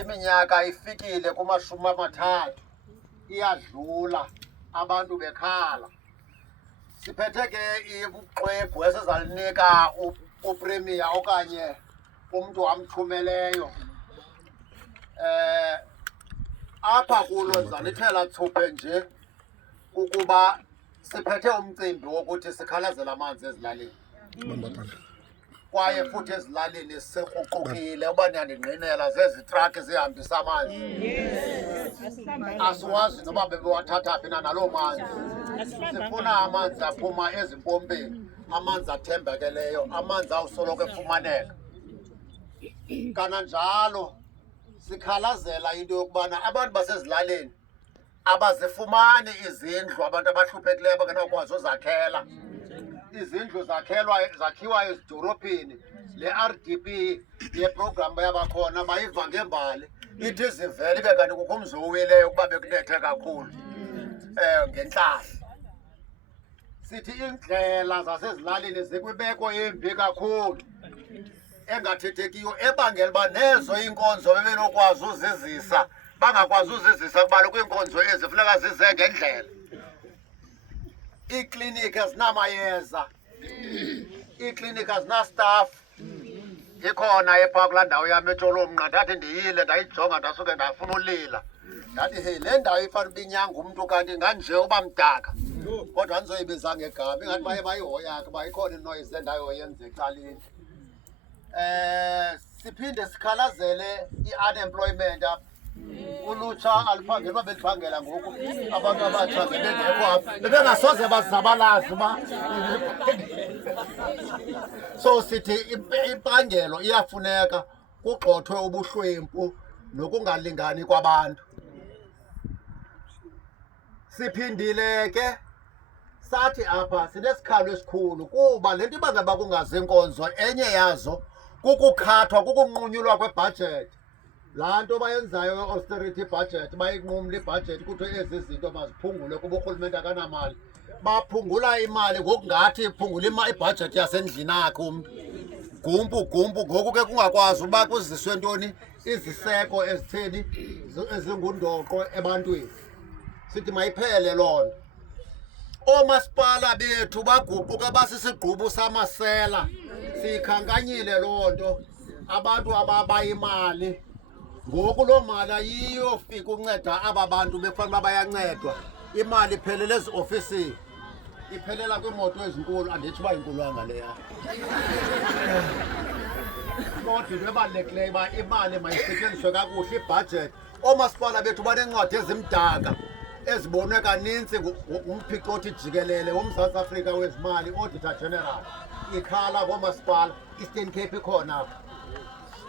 iminyaka ifikile kumashumi amathathu iyadlula abantu bekhala. Siphethe ke uxwebhu esizalinika upremier okanye umntu amthumeleyo. Apha kulo ndizanithela thuphe nje ukuba siphethe umcimbi wokuthi sikhalazele amanzi ezilalini. Kwaye futhi ezilalini sikruqukile uba niyandingqinela zezi trakhi zihambisa amanzi. Asiwazi noba bebewathatha phi na naloo manzi. Sifuna amanzi aphuma ezimpompeni, amanzi athembekeleyo, amanzi awusoloko efumaneka. Kananjalo sikhalazela into yokubana abantu basezilalini abazifumani izindlu, abantu abahluphekileyo abangenokwazi uzakhela. Izindlu zakhiwa ezidorophini. Le RDP yeprogramu yabakhona bayiva ngembali ithi zivele ibe kanti kukho umzi owileyo ukuba bekunethe kakhulu ngentlahla. Sithi iindlela zasezilalini zikwimeko embi kakhulu engathethekiyo ebangela uba nezo iinkonzo bebenokwazi uzizisa bangakwazi uzizisa kuba kwiinkonzo ezi funeka zize ngendlela. Iikliniki azinamayeza, iikliniki azinastaff. Ikhona ephaa kulaa ndawo yam eTolomnqa, ndathi ndiyile ndayijonga ndasuke ndafuna ulila. Ndathi hey, le ndawo ifana uba inyanga umntu kanti nganje uba mdaka. Kodwa andizoyibiza ngegama, ingathi baye bayihoya ke uba ikhona inoyizi endayo yenza ecaleni. Siphinde sikhalazele i-unemployment apha. Ulutsha aliphangeli uba beliphangela ngoku, abantu abatsha bebengekho apha bebengasoze bazabalazi uba. So sithi impangelo iyafuneka, kugxothwe ubuhlwempu nokungalingani kwabantu. Siphindile ke sathi apha sinesikhalo esikhulu kuba le nto ibangela uba kungazinkonzo enye yazo kukukhathwa, kukunqunyulwa kwebhajethi. Laa nto bayenzayo i-austerity budget, bayinqumla ibhajethi kuthiwe ezi zinto maziphungule kuba urhulumente akanamali. Baphungula imali ngokungathi iphungula ibhajethi yasendlini akhe umntu. Gumpu ngoku ke kungakwazi uba kuziswe ntoni iziseko ezitheni ezingundoqo ebantwini. Sithi mayiphele loo nto. Oomasipala bethu baguquka basisigqubu samasela. Siyikhankanyile loo nto, abantu ababa imali. Ngoku loo mali ayiyofika unceda aba bantu bekufanele uba bayancedwa. Imali iphelele eziofisini, iphelela kwiimoto ezinkulu. Andithi uba inkulwanga leya. Kodwa into ebalulekileyo uba imali mayisetyenziswe kakuhle, ibhajethi. Oomasipala bethu baneencwadi ezimdaka ezibonwe kanintsi ngumphicothi jikelele woMzantsi Afrika wezimali, Auditor General. Ikhala ngoomasipala. Eastern Cape ikhona apha.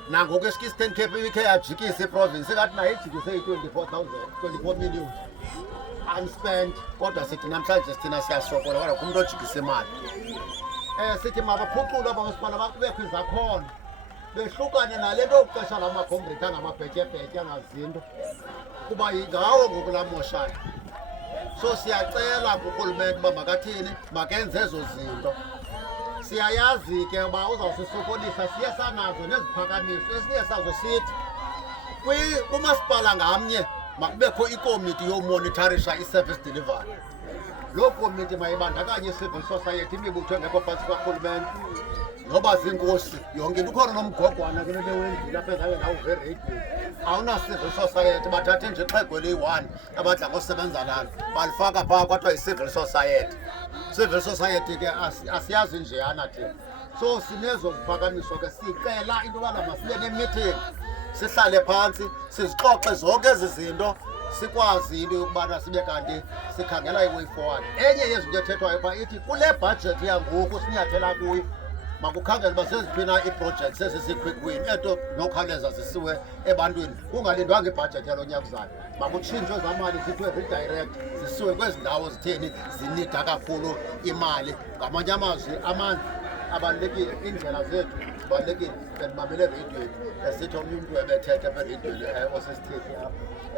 Nangoku Eastern Cape ikhe yajikisa iprovinsi, ingathi nayo ijikise i-24 million unspent. Kodwa sithi namhlanje sithina siyasokola kodwa kumntu ojikisa imali. Sithi mabaphucule abamasipala bakubekho izakhono, behlukane nale nto yokuqesha lamakhombritha angamabhetyebhetye angazinto kuba ngawo ngoku lamoshayo. So siyacela kurhulumente uba makathini, makenze ezo zinto. Siyayazi ke uba uzawusisokolisa, siye sanazo neziphakamiso. Esinye sazo sithi kumasipala ngamnye makubekho ikomiti yomonitharisha i-service delivery. Loo komiti mayibandakanye i-civil society, imibutho engekho phantsi karhulumente, noba ziinkosi, yonke into. Ukhona nomgogwana ke nebewenzile apha ezayo nawo vereyidini. Awuna-civil society, bathathe nje ixhego eliyi-1 abadla ngosebenza nalo balifaka phaa kwathiwa yi-civil society. Civil society ke asiyazi njeyana thina. So sinezo ziphakamiso ke, sicela into yobana masibe nemeeting, sihlale phantsi sizixoxe zonke ezi zinto, sikwazi into yokubana sibe kanti sikhangela i-way forward. Enye yezinto ethethwayo phaa ithi kule bhajethi yangoku sinyathela kuyo makukhangela uba zeziphi na ii-projects ezisi-quick win eto nokhawuleza zisiwe ebantwini, kungalindwanga ibhajethi yalo nyaka uzayo. Makutshintshwe zamali zithiwe redirect, zisiwe kwezi ndawo zitheni zinida kakhulu imali. Ngamanye amazwi amanzi abalulekile, iindlela zethu zibalulekile. Bendibambele ereyidweni esithi omnye umntu ebethetha apha ereyidweni osisithethi apha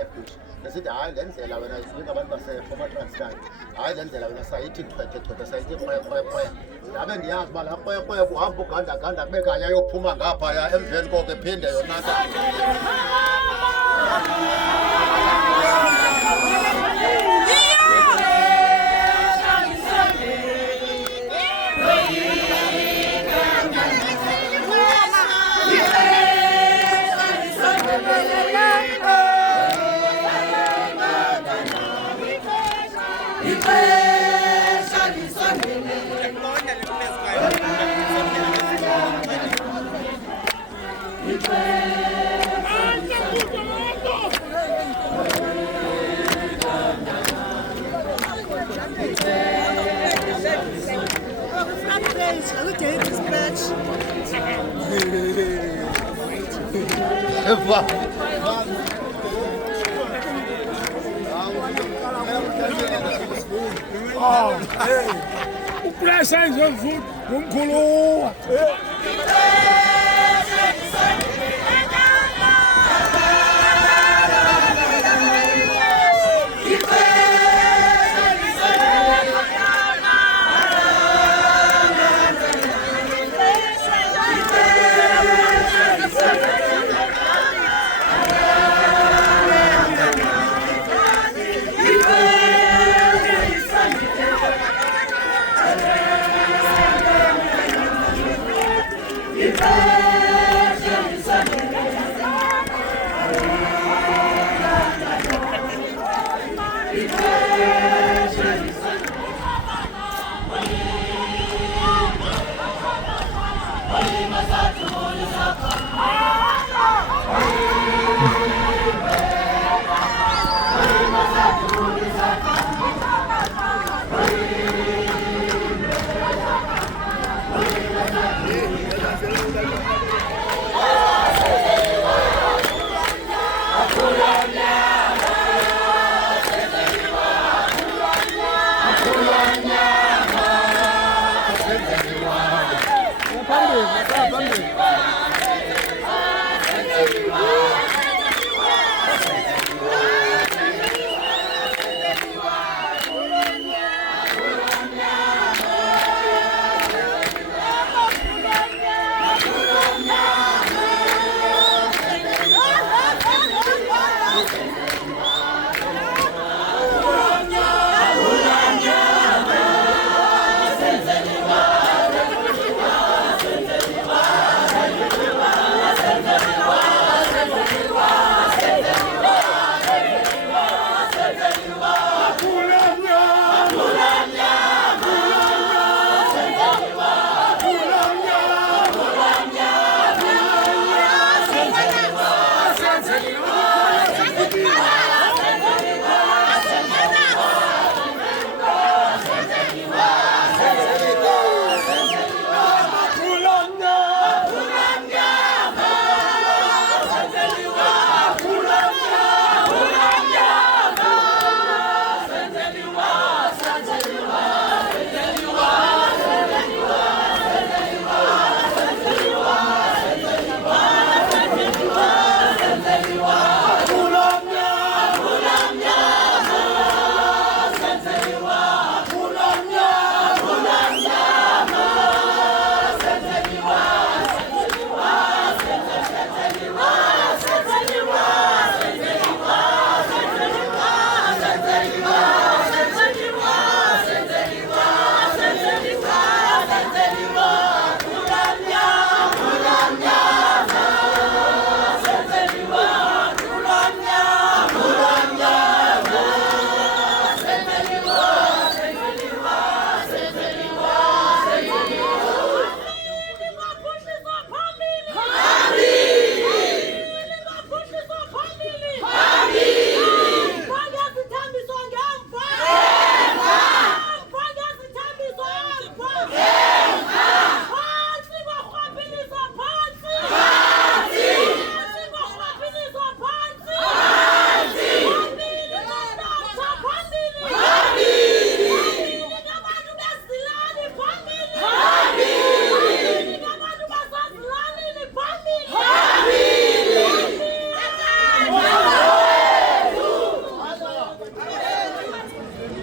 ebhushi esithi hayi le ndlela wena izinto abantu baseFormer Transkei, hayi le ndlela wena sayithi chwethechwethe, sayithi krwekrwekrwe. Ndabe ndiyazi uba laa krwekrwe kuhamba ugandaganda kube kanye ayophuma ngaphaya, emveni koko iphinde yonakale. Upressa Jesus, umkhulu.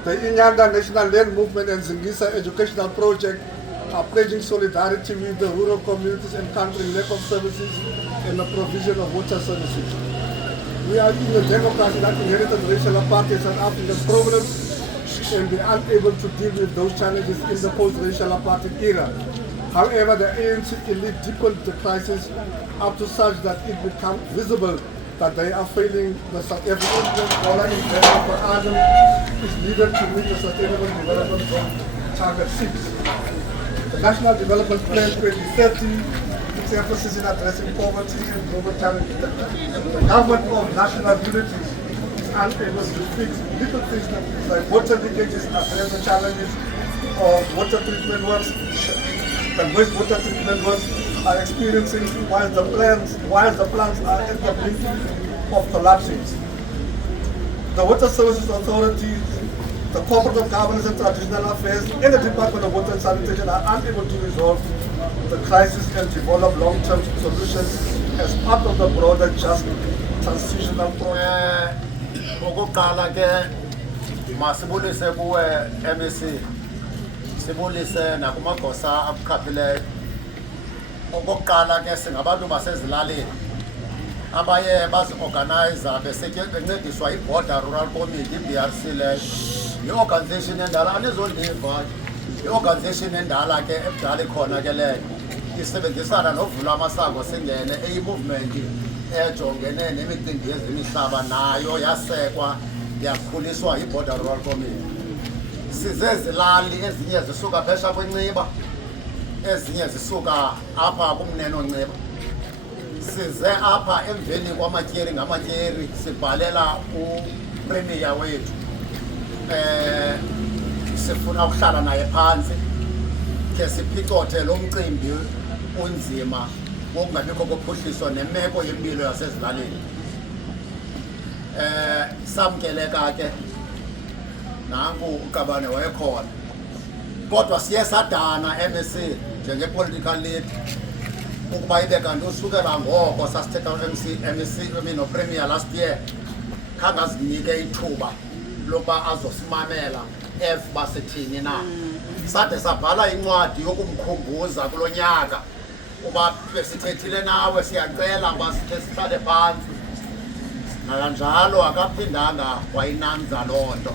The Inyanga National Land Movement and Zingisa Educational Project are pledging solidarity with the rural communities encountering lack of services and the provision of water services. We are in a democracy that inherited racial apartheid and African problems and been unable to deal with those challenges in the post-racial apartheid era. However, the ANC elite deepened the crisis up to such that it became visible that they are failing the South African dollar investment per annum is needed to meet the Sustainable Development Goal Target 6. The National Development Plan 2030, its emphasis in addressing poverty and global challenges. The government of national unity is unable to fix little things like water leakages, address the challenges of water treatment works, that wastewater treatment works are experiencing while the plants are at the brink of collapsing. The Water Services Authority, the Cooperative Governance and Traditional Affairs, and the Department of Water and Sanitation are unable to resolve the crisis and develop long-term solutions as part of the broader just transitional project. Okokuqala ke masibulise kuwe MEC, sibulise nakumagosa akuqaphileyo. Okokuqala ke singabantu basezilalini abaye bazi-organizer bencediswa yi-Border Rural Committee, i-BRC leyo. I-organization endala anizondiva, i-organization endala ke ebudala ikhona ke leyo isebenzisana novula amasango singene eyi-movement ejongene nemicimbi yezemihlaba nayo yasekwa yakhuliswa yi-Border Rural Committee. Sizezilali ezinye zisuka phesha kwenciba, ezinye zisuka apha kumneno nciba. Size apha emveni kwamatyeri ngamatyeri sibhalela upremier wethu. Sifuna ukuhlala naye phantsi ke siphicothe lo mcimbi unzima wokungabikho kophuhliso nemeko yempilo yasezilalini. Samkeleka ke nanku uQabane wayekhona, kodwa siye sadana MEC njenge-political lead ukuba ibe kanti usukela ngoko sasithetha MEC nopremier last year khange azinike ithuba lokuba azosimamela basithini na. Sade sabhala incwadi yokumkhumbuza kulo nyaka uba besithethile nawe, siyacela uba sithe sihlale phantsi. Nakanjalo akaphindanga wayinanza loo nto.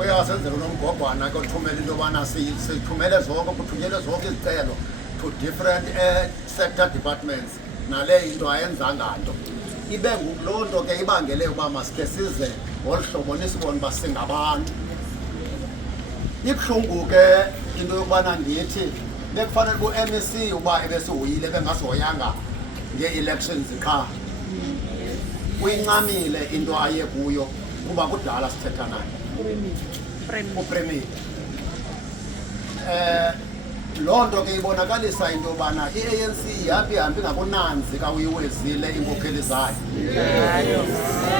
Uyasenzela unomgogwana ke uthumela into yobana sithumele zonke, kuthunyelwe zonke izicelo to different sector departments, nale into ayenzanga nto. Ibe loo nto ke ibangele uba masikhe size ngolu hlobo nisibone uba singabantu. Ibuhlungu ke into yokubana ndithi bekufanele bu-MEC uba ebesihoyile bengasihoyanga ngee-elections qha. Uyincamile into aye kuyo kuba kudala sithetha naye upremier. Loo nto ke ibonakalisa into yobana i-ANC ihambi ngabunanzi ka uyiwezile iinkokheli zayo.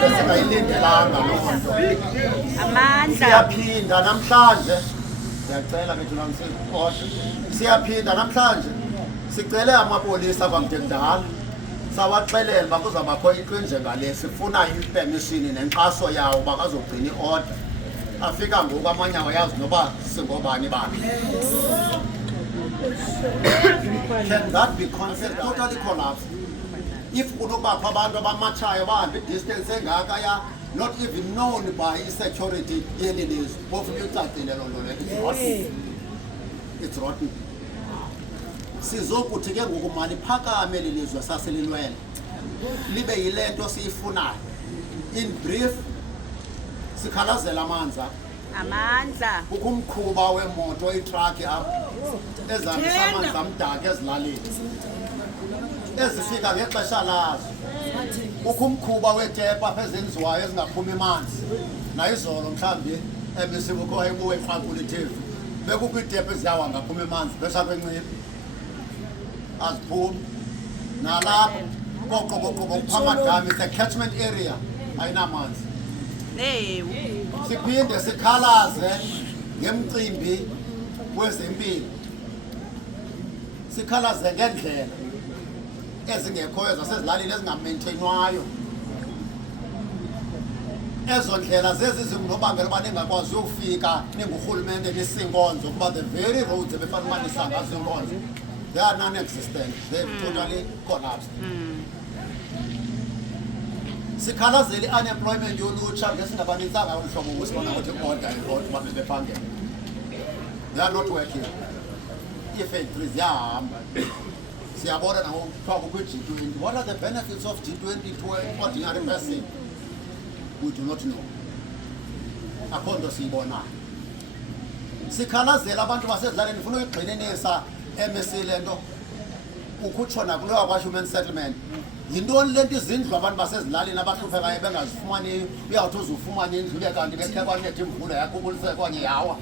Besingayilindelanga loo nto. Siyaphinda namhlanje, ndiyacela ke Journalist, siyaphinda namhlanje sicele amapolisa kwamde kudala, sawaxelela uba kuzawubakho into enjengale, sifuna ipermission nenkxaso yawo uba bazogcina i-order. Afika ngoku amanye awayazi noba singobani bakhe. Can that be totally collapsed? If kunokubakho abantu abamatshayo bahambe i-distance engaka ya not even known by i-security yeli lizwe, phofu icacile loo nto leyo. It's rotten. Sizokuthi ke ngoku mali phakame eli lizwe sasililwela libe yile nto siyifunayo. In brief, sikhalazela amandla, ukumkhuba wemoto itraki apha ezihambisa amanzi amdaka ezilalini ezifika ngexesha lazo, ukumkhuba wetepa apha ezenziwayo ezingaphumi manzi. Nayizolo mhlawumbi MEC ukho wayebuwe efakultative bekukho iitepa eziyawa ngaphumi manzi phesha kwenciba aziphumi. Nalapho koqoboqobo kuphamadami, it's a catchment area, ayinamanzi. Siphinde sikhalaze ngemcimbi wezempilo, sikhalaze ngendlela ezingekhoyo zasezilalini ezingamaintainwayo. Ezo ndlela zezi zingunobangela uba ningakwazi uyofika ningurhulumente nisinkonzo, kuba the very roads ebefanele uba nisangazo inkonzo, they are non-existent, they've totally collapsed. Sikhalazele i-unemployment yolutsha ngesingabanintsanga olu hlobo usibona ukuthi i-order iroad uba bebephangela. They are not working. Ii-factories ziyahamba. Siyabona nakuthiwa kukho i-G20. What are the benefits of G20 to an ordinary person? We do not know. Akho nto siyibonayo. Sikhalazela abantu basezilalini, ndifuna uyigxininisa MEC le nto ukutshona kulowa kwa-human settlement. Yintoni le nto izindlu abantu basezilalini abahluphekayo bengazifumaniyo? Uyawuthi uzufumana indlu ube kanti bekhe kwanetha imvula yakhukuliseka kwanye yawa.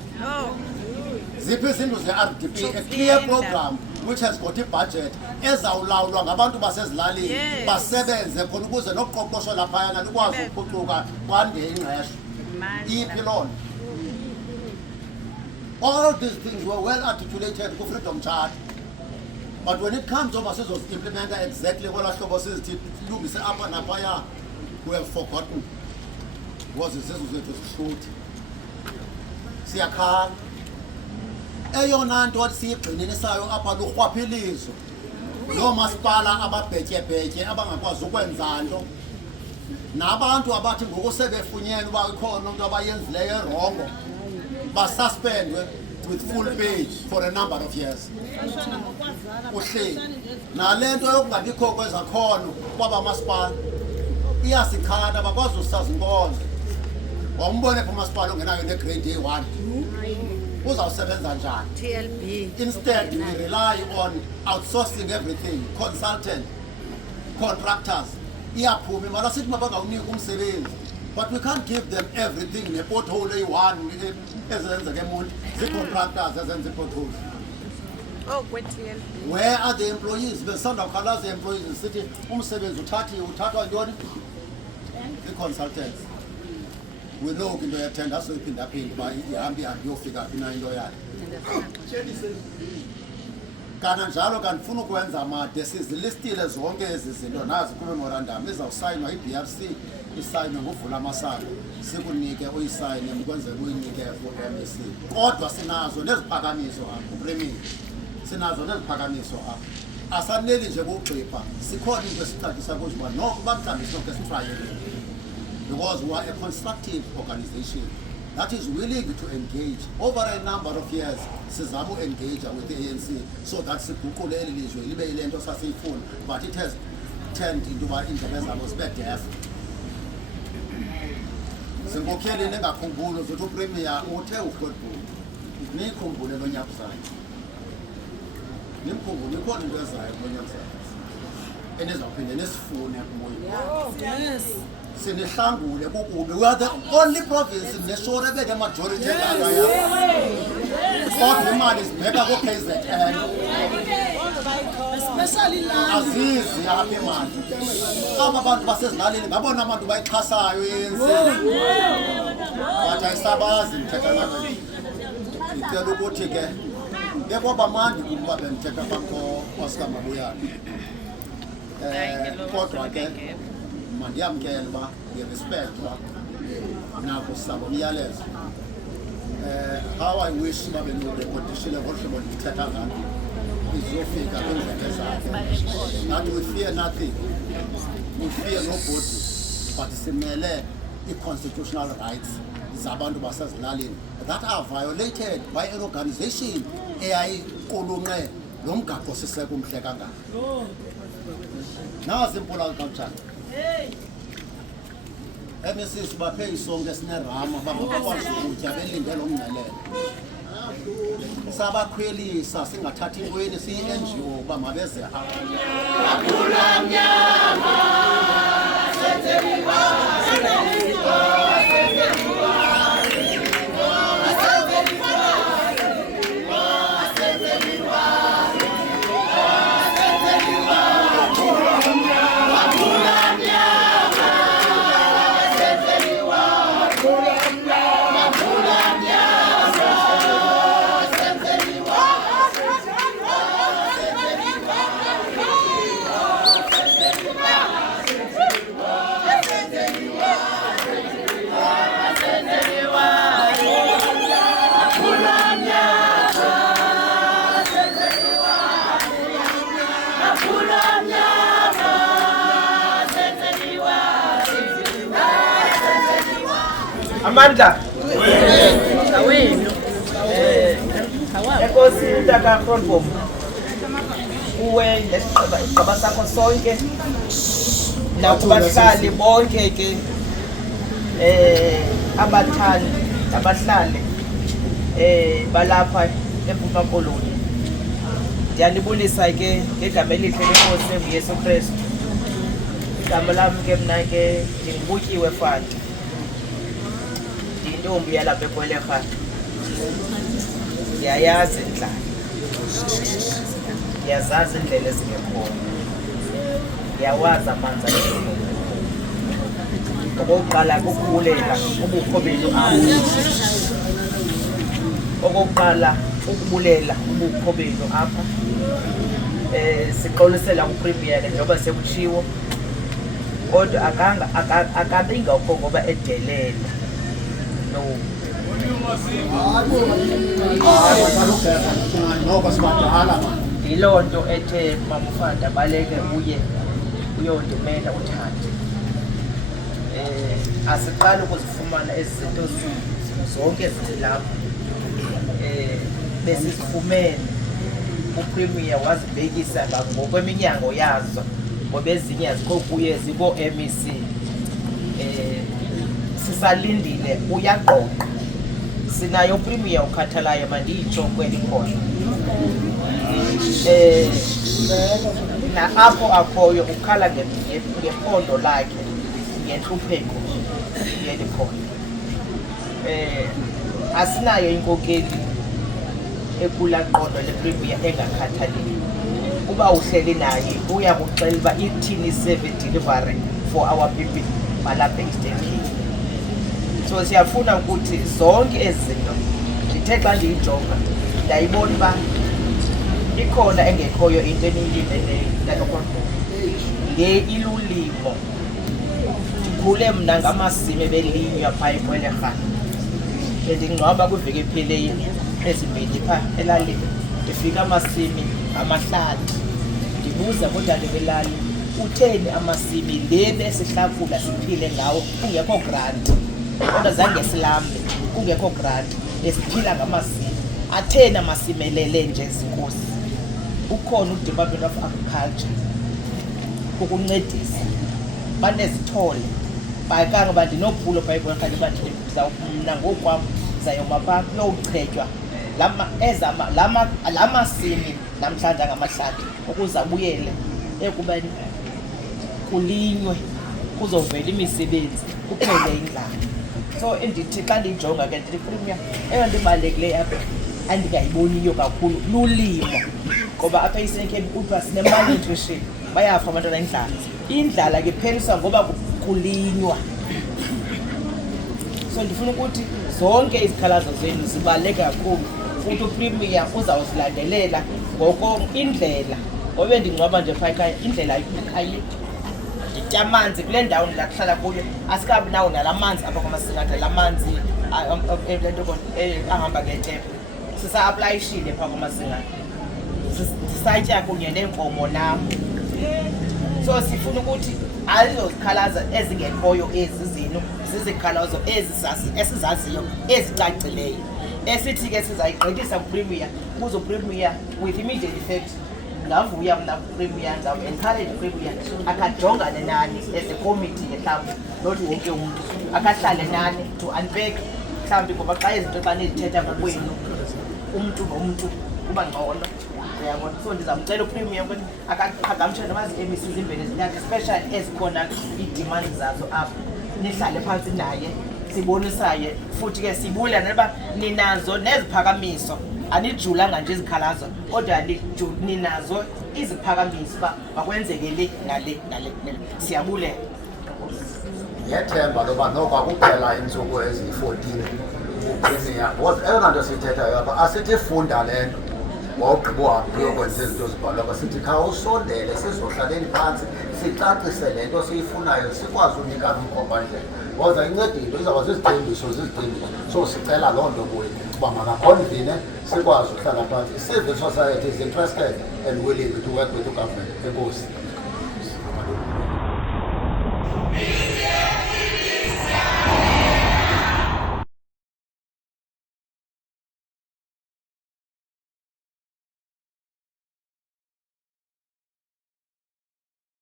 ziphi izinto ze-RDP, a clear program which has got a-budget ezawulawulwa ngabantu basezilalini basebenze khona ukuze noqoqosho laphayana likwazi ukuphucuka kwande ingqesho. Iphi loo nto? All these things were well articulated ku-Freedom Charter. But when it comes over implementer exactly kwela hlobo sizithi silungise apha naphaya, we have forgotten. Because izizwe zethu zihluthi. Siyakhala. Eyona nto siyigxininisayo apha lurhwaphilizo. Loo masipala ababhetyebhetye abangakwazi ukwenza nto. Nabantu abathi ngoku sebefunyene uba ikhona umntu abayenzileyo erongo, basuspendwe with full pay for a number of years. Uhleli nale nto yokungabikho kwezakhono kwabamasipala iyasikhanda, bakwazi usazi inkonzo. Wambone pha umasipala ongenayo ne-grade A1 uzawusebenza njani? TLB. Instead we rely on outsourcing everything, consultant, contractors. Iyaphuma imali asithi mabangawunika umsebenzi, but we can't give them everything. Ne-pothole eyi-1 ezenzeka eMonti zii-contractors ezenza ii-potholes. Oh, kwe-TLB. Where are the employees? Besisanda kukhalaza i-employees sithi umsebenzi uthathwa ntoni? Ii-consultants. We know into yethenda asoyiphinda-phinda uba ihambe iyofika phi na into yayo. Kananjalo kanifuna ukwenza made sizilistile zonke ezi zinto nazi ku-memorandum izawusayinwa i-BRC, isayinwe nguvula amasango, sikunike uyisayine ukwenzela uyinike ku-MEC. Kodwa sinazo neziphakamiso apho uPremier, sinazo neziphakamiso apho. Asaneli nje kugqipha, sikhona into esicacisa kuzo uba nokuba mhlawumbi sinoke sitrayele, because we are a constructive organization that is willing to engage over a number of years. Sizama engage with the ANC so that siguqule eli lizwe libe yile nto sasiyifuna, but it has turned into uba iindlebe zabo zibe deaf. Sinkokheli nengakhumbuli zothi uPremier uthe uRhodbula niyikhumbule lo nyaka uzayo, nimkhumbule ikhona into ezayo kulo nyaka uzayo enizawuphinde nisifune kuyo. Sinihlangule kukubi. We are the only province in the shore ebe the majority engakaya. Kodwa imali zibheka ku-KZN. Azizi apha imali. Aba bantu basezilalini ngabona abantu bayixhasayo i-ANC. But ayisabazi mthetha nabo. Ngicela ukuthi ke kwaba mandi ukuba bendithetha kwa-Oscar Mabuyane. Kodwa ke mandiyamkela uba ngerespektwa nako sabo umyalezo. How I wish uba benorekodishile ngolu hlobo ndithetha ngalo izofika kwindlebe zakhe. That we fear nothing, we fear nobody, but simele i-constitutional rights zabantu basezilalini that are violated by an organization eyayiqulunqe lo mgaqo siseko umhle kangaka. Nazi impula kanjani. MEC baphe isonke esinerama bangakwazi ukutya belinde lo mngcelelo. Sabakhwelisa singathathi intweni siyi-NGO uba mabeze apha. Amandla Awenu. enkosi uTaka Grootboom kuwe lesigaba sakho sonke nakubahlali bonke ke abathali abahlali balapha eMpuma Koloni. Ndiyanibulisa ke ngegama elihle lenkosi enguYesu Kristu. Igama lami ke mna ke ndingubutyiwe Fani. Intombi yalapha eKwelekhaya. ndiyayazi indlala, ndiyazazi indlela ezingekhoyo, ndiyawazi amanzi angekhoyo. Okokuqala kukubulela ubukho benu apha. Okokuqala ukubulela ubukho benu apha. Sixolisela kuPremier njengoba sekutshiwo, kodwa akabi ngakho ngoba edelela. No. noko sibadala mani. Yiloo nto ethe Mama uFada baleke uye uyondimela uThandi. Asiqali ukuzifumana ezi zinto zonke zilapha. Besizifumene uPremier wazibhekisa ngokweminyango yazo, ngoba ezinye azikho kuye ziko-MEC. Sisalindile uyaqoqa. Sinayo uPremier ukhathalayo mandiyitsho kweli khona. Na apho akhoyo ukhala ngepondo lakhe, ngentlupheko yeli khona. Asinayo inkokeli ekula qondo lePremier engakhathaliyo. Uba uhleli naye uya kuxela uba ithini i-service delivery for our people balapha e-Eastern Cape. So siyafuna ukuthi zonke ezi zinto ndithe xa ndiyijonga ndayibona uba ikhona engekhoyo into eniyilindeleyo ilulimo. Ndikhule mna ngamasimi ebelinywa phaa eKwelekrha. Bendingcwaba kwiveki epheleyo ezimbini phaa elalini. Ndifika amasimi amahlathi, ndibuza kodade belali, utheni amasimi le besihlakula siphile ngawo kungekho granti? Kodwa zange silambe kungekho granti, besiphila ngamasimi. Atheni amasimelele nje zinkosi? Ukhona uDepartment of Agriculture ukuncedisa banezithole bayikanga bandinophulo phaa eKwelekrha bandikuza mna ngokwam zayoma phaa kuyochetywa la masimi namhlanje ngamahlathi ukuze abuyele ekubeni kulinywe kuzovela imisebenzi kuphele indlala. So endithi xa ndiyijonga ke ndithi Premier eyona nto ibalulekileyo apha andingayiboniyo kakhulu lulimo, ngoba apha e-Eastern Cape kuthiwa sine-malnutrition, bayafa abantwana indlala. Indlala ke pheliswa ngoba kulinywa. So ndifuna ukuthi zonke izikhalazo zenu zibaluleke kakhulu, futhi uPremier uzawuzilandelela ngoko indlela. Ngoba ndingcwaba nje phaa ekhaya indlela ayikho. Nditya amanzi kule ndawo ndilakuhlala kuyo, asikabi nawo nala manzi apha kwamasingatha, la manzi ahamba ngetepu. Sisa-aplayishile phaa kwamasingatha, sisatya kunye neenkomo nam. So sifuna ukuthi azizozikhalaza ezingekhoyo ezi zinu zizikhalazo esizaziyo ezicacileyo, esithi ke sizayigqithisa kuPremier kuzo Premier with immediate effect. Ngavuya mna kuPremier, ndizawuencourage uPremier akajongane nani as a committee mhlawumbi, not wonke umntu, akahlale nani to unpack mhlawumbi, ngoba xa izinto xa nizithetha ngokwenu umntu nomntu kuba ngcono. Uyabona, so ndizamcela uPremier ukuthi akaqhagamshe namazi-MEC zimbini zintathu, especially ezikhona ii-demand zazo apha, nihlale phantsi naye sibonisaye, futhi ke sibula noba ninazo neziphakamiso. Anijulanga nje izikhalazo, kodwa ninazo iziphakamiso uba makwenzeke le nale nale. Siyabulela. Ngiyethemba loba noko akuphela iintsuku eziyi-14 uPremier, because eyona nto siyithethayo apha asithi funda le nto wawugqiba uhambe uyokwenza izinto zibhalwa, sithi khawusondele sizohlaleni phantsi sicacise le nto siyifunayo, sikwazi unikana umkhombandlela. Ngoza inceda into izawuba zizithembiso. So sicela loo nto kuyo uba makakhonvine sikwazi uhlala phantsi. Civil society is interested and willing to work with the government. Enkosi.